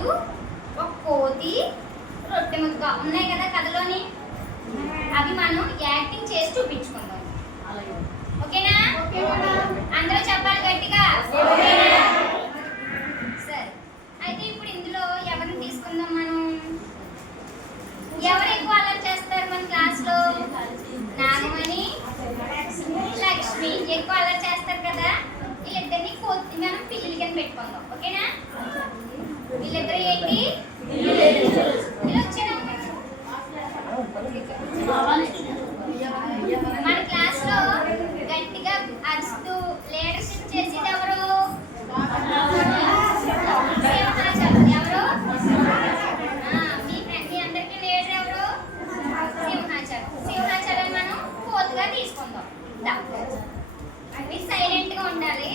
పాలు, ఒక కోతి, రొట్టె ముక్క ఉన్నాయి కదా కథలోని. అవి మనం యాక్టింగ్ చేసి చూపించుకుందాం. ఓకేనా? అందరూ చెప్పాలి గట్టిగా. సరే, అయితే ఇప్పుడు ఇందులో ఎవరిని తీసుకుందాం మనం? ఎవరు ఎక్కువ అల్లరి చేస్తారు మన క్లాస్లో? నాగమణి, లక్ష్మి ఎక్కువ అల్లరి చేస్తారు కదా. వీళ్ళిద్దరిని కోతి మనం పిల్లలు కింద పెట్టుకుందాం. ఓకేనా? వీళ్ళిద్దరు ఏంటి? మన క్లాస్ లో గట్టిగా అరుస్తూ లీడర్షిప్ చేసేది ఎవరు? ఎవరు? మీ అందరికీ లీడర్ ఎవరు? సింహాచలం. సింహాచలం మనం కోతుగా తీసుకుందాం. మీరు సైలెంట్ గా ఉండాలి.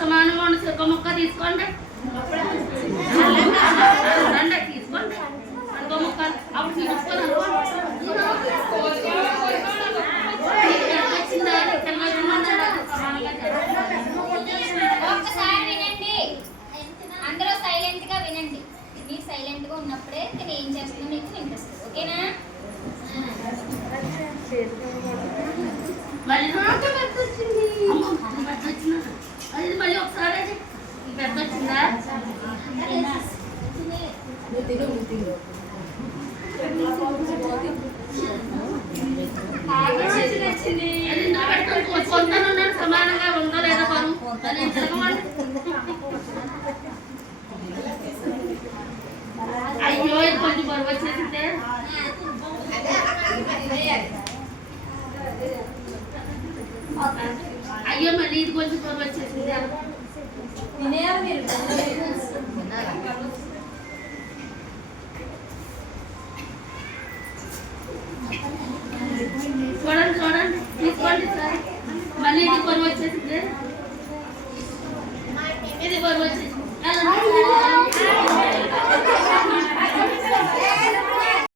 సమానంగా ఉన్న చెక్క ముక్క తీసుకోండి. తీసుకోండి చెక్క ముక్క. అప్పుడు తీసుకొని ఒక్కసారి వినండి, అందరూ సైలెంట్ గా వినండి. మీరు సైలెంట్ గా ఉన్నప్పుడే నేను ఏం చేస్తున్నా మీకు వినిపిస్తుంది. ఓకేనా? అది మళ్ళీ ఒకసారి పెద్ద వచ్చిందా? కొంత సమానంగా ఉందో లేదా పరువు అయ్యో కొంచెం బరువు వచ్చేసిందే. అయ్యో మళ్ళీ ఇది కొంచెం బరువు వచ్చేసింది. చూడండి చూడండి, తీసుకోండి సార్. మళ్ళీ ఇది బరువు వచ్చేసింది. ఇది బరువు వచ్చేసింది.